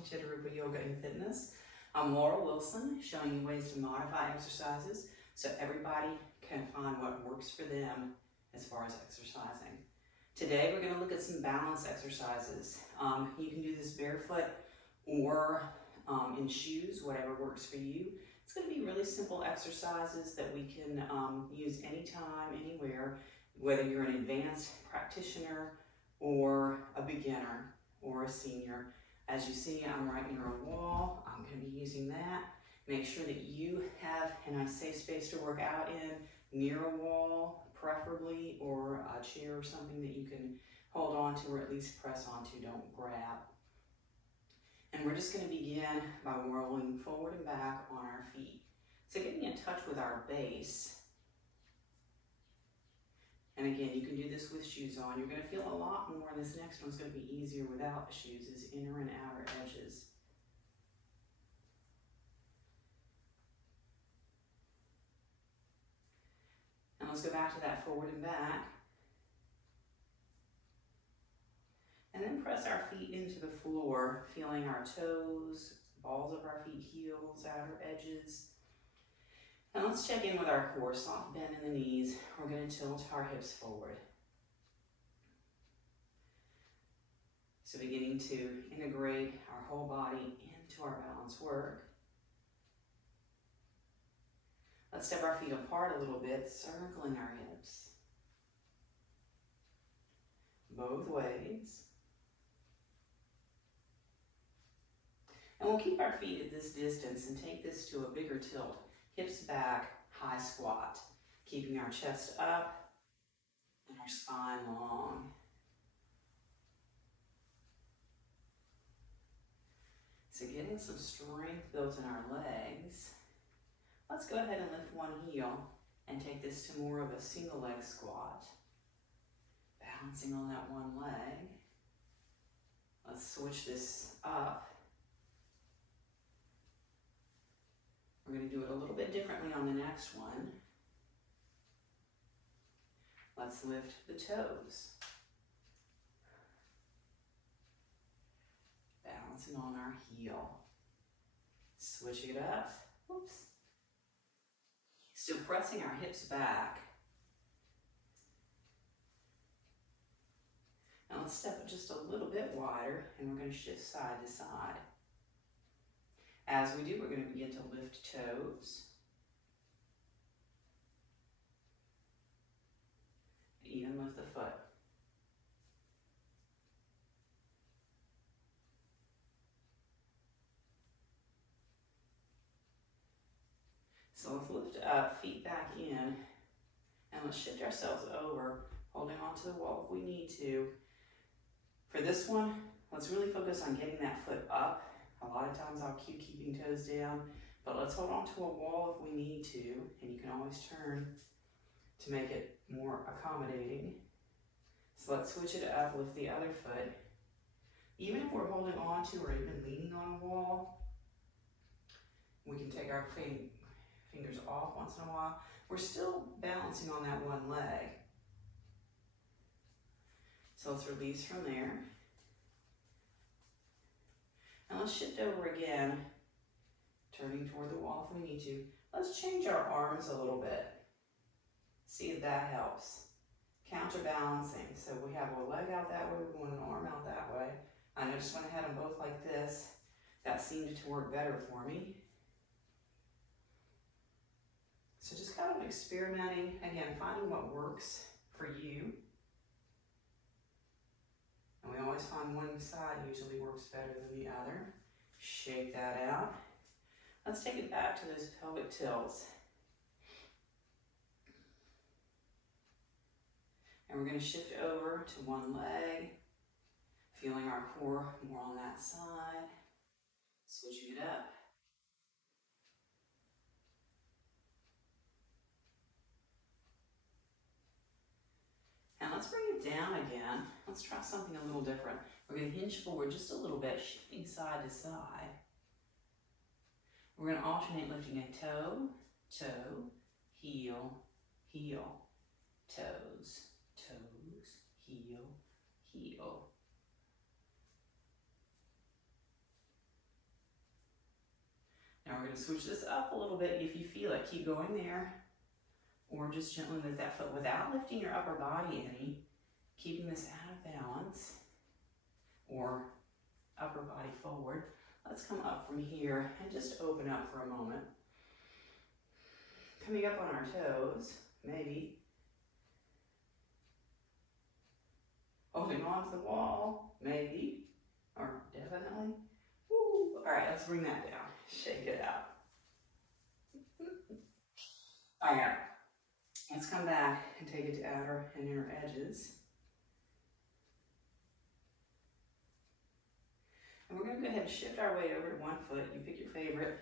watching Chittarupa Yoga and Fitness. I'm Laura Wilson, showing you ways to modify exercises so everybody can find what works for them as far as exercising. Today we're going to look at some balance exercises. You can do this barefoot or in shoes, whatever works for you. It's going to be really simple exercises that we can use anytime, anywhere, whether you're an advanced practitioner or a beginner or a senior. As you see, I'm right near a wall. I'm going to be using that. Make sure that you have a nice safe space to work out in, near a wall preferably, or a chair or something that you can hold on to or at least press onto, don't grab. And we're just going to begin by rolling forward and back on our feet. So getting in touch with our base. And again, you can do this with shoes on. You're going to feel a lot more, and this next one's going to be easier without the shoes, is inner and outer edges. And let's go back to that forward and back. And then press our feet into the floor, feeling our toes, balls of our feet, heels, outer edges. And let's check in with our core, soft bend in the knees. We're going to tilt our hips forward. So beginning to integrate our whole body into our balance work. Let's step our feet apart a little bit, circling our hips. Both ways. And we'll keep our feet at this distance and take this to a bigger tilt. Hips back, high squat, keeping our chest up and our spine long. So getting some strength built in our legs. Let's go ahead and lift one heel and take this to more of a single leg squat. Balancing on that one leg. Let's switch this up. We're going to do it a little bit differently on the next one. Let's lift the toes. Balancing on our heel. Switch it up. Whoops. Still pressing our hips back. Now let's step it just a little bit wider, and we're going to shift side to side. As we do, we're going to begin to lift toes. Even lift the foot. So let's lift up, feet back in, and let's shift ourselves over, holding onto the wall if we need to. For this one, let's really focus on getting that foot up. A lot of times I'll keep keeping toes down, but let's hold on to a wall if we need to, and you can always turn to make it more accommodating. So let's switch it up, lift the other foot. Even if we're holding on to or even leaning on a wall, we can take our fingers off once in a while. We're still balancing on that one leg. So let's release from there. And let's shift over again, turning toward the wall if we need to. Let's change our arms a little bit. See if that helps. Counterbalancing. So we have a leg out that way, we want an arm out that way. I noticed when I had them both like this, that seemed to work better for me. So just kind of experimenting, again, finding what works for you. And we always find one side usually works better than the other. Shake that out. Let's take it back to those pelvic tilts. And we're going to shift over to one leg, feeling our core more on that side. Switching it up. And let's bring it down again. Let's try something a little different. We're going to hinge forward just a little bit, shifting side to side. We're going to alternate lifting a toe, toe, heel, heel, toes, toes, heel, heel. going to switch this up a little bit if you feel it. Keep going there. Or just gently lift that foot without lifting your upper body any, keeping this out of balance, or upper body forward. Let's come up from here and just open up for a moment. Coming up on our toes, maybe. Holding on to the wall, maybe, or definitely. Woo. All right, let's bring that down. Shake it out. All right, let's come back and take it to outer and inner edges. And we're going to go ahead and shift our weight over to one foot. You pick your favorite.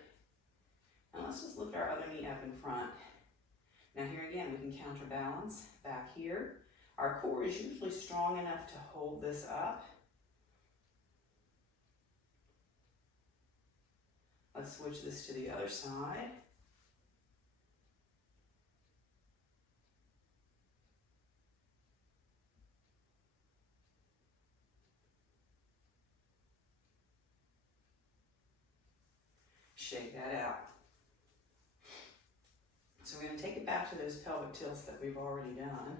And let's just lift our other knee up in front. Now here again, we can counterbalance back here. Our core is usually strong enough to hold this up. Let's switch this to the other side. Shake that out. So we're going to take it back to those pelvic tilts that we've already done.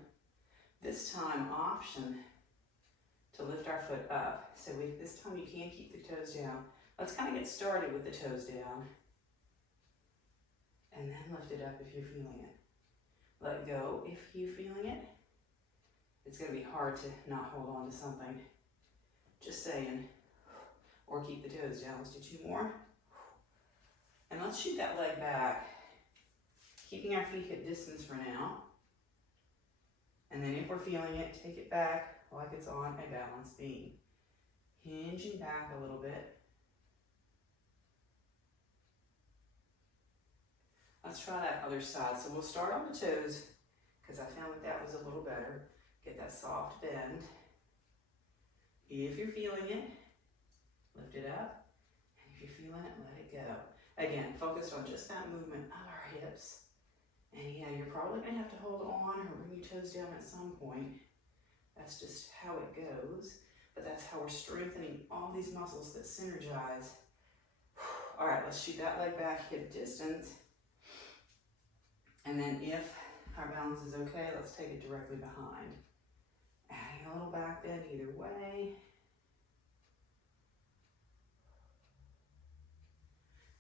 This time, option to lift our foot up. So this time you can keep the toes down. Let's kind of get started with the toes down. And then lift it up if you're feeling it. Let go if you're feeling it. It's going to be hard to not hold on to something. Just saying. Or keep the toes down. Let's do 2 more. And let's shoot that leg back, keeping our feet hip distance for now. And then if we're feeling it, take it back like it's on a balanced beam. Hinging back a little bit. Let's try that other side. So we'll start on the toes, because I found that was a little better. Get that soft bend. If you're feeling it, lift it up. And if you're feeling it, let it go. Again, focused on just that movement of our hips. And yeah, you're probably going to have to hold on or bring your toes down at some point. That's just how it goes. But that's how we're strengthening all these muscles that synergize. All right, let's shoot that leg back, hip distance. And then if our balance is okay, let's take it directly behind. Adding a little back bend either way.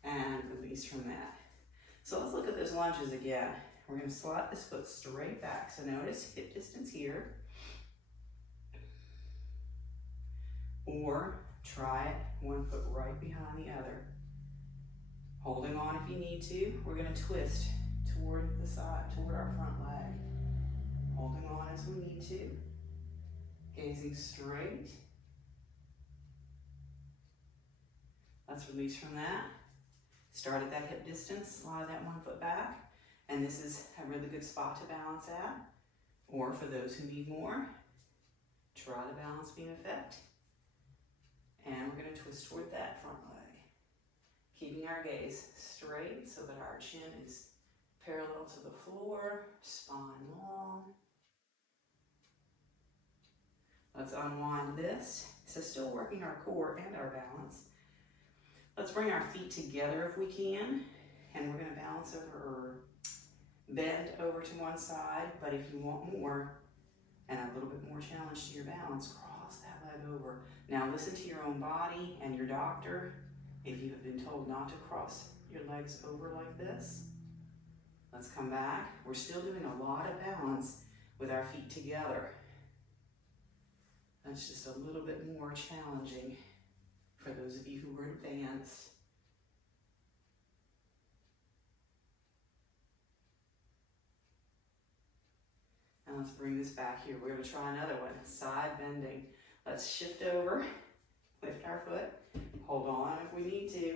And release from that. So let's look at those lunges again. We're going to slot this foot straight back. So notice hip distance here. Or try it, one foot right behind the other. Holding on if you need to. We're going to twist toward the side, toward our front leg. Holding on as we need to. Gazing straight. Let's release from that. Start at that hip distance, slide that one foot back, and this is a really good spot to balance at. Or for those who need more, try the balance beam effect. And we're going to twist toward that front leg. Keeping our gaze straight so that our chin is parallel to the floor, spine long. Let's unwind this. So still working our core and our balance. Let's bring our feet together if we can, and we're going to balance over or bend over to one side, but if you want more and a little bit more challenge to your balance, cross that leg over. Now listen to your own body and your doctor. If you have been told not to cross your legs over like this, let's come back. We're still doing a lot of balance with our feet together. That's just a little bit more challenging for those of you who are advanced. And let's bring this back here. We're going to try another one, side bending. Let's shift over, lift our foot, hold on if we need to.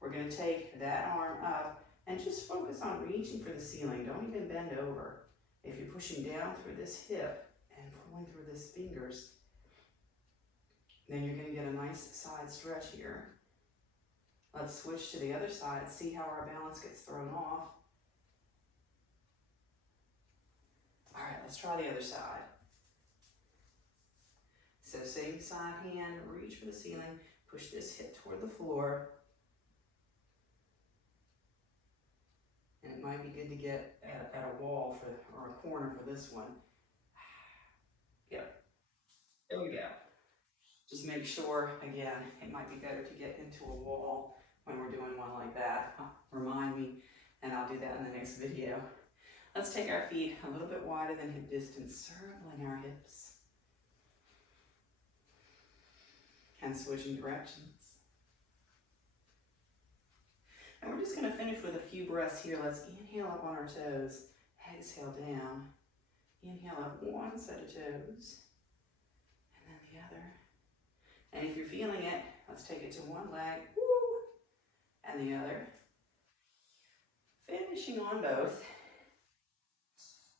We're going to take that arm up and just focus on reaching for the ceiling. Don't even bend over. If you're pushing down through this hip and pulling through these fingers, then you're going to get a nice side stretch here. Let's switch to the other side, see how our balance gets thrown off. All right, let's try the other side. So same side hand, reach for the ceiling, push this hip toward the floor. And it might be good to get at a wall or a corner for this one. Yep. There we go. Just make sure, again, it might be better to get into a wall when we're doing one like that. Remind me, and I'll do that in the next video. Let's take our feet a little bit wider than hip distance, circling our hips. And switching directions. And we're just going to finish with a few breaths here. Let's inhale up on our toes, exhale down. Inhale up one set of toes, and then the other. And if you're feeling it, let's take it to one leg, woo, and the other. Finishing on both.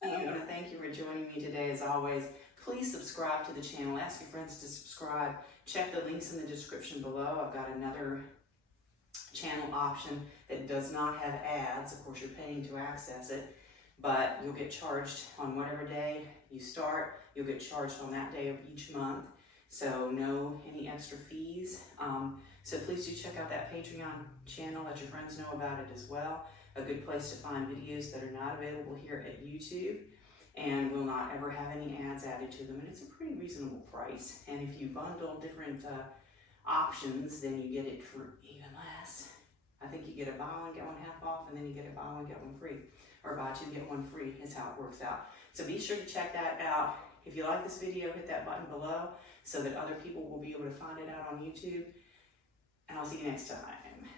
And I want to thank you for joining me today as always. Please subscribe to the channel. Ask your friends to subscribe. Check the links in the description below. I've got another channel option that does not have ads. Of course, you're paying to access it, but you'll get charged on whatever day you start. You'll get charged on that day of each month. So no any extra fees. So please do check out that Patreon channel. Let your friends know about it as well. A good place to find videos that are not available here at YouTube and will not ever have any ads added to them. And it's a pretty reasonable price. And if you bundle different options, then you get it for even less. I think you get a buy one, get one half off, and then you get a buy one, get one free. Or buy two, get one free is how it works out. So be sure to check that out. If you like this video, hit that button below so that other people will be able to find it out on YouTube. And I'll see you next time.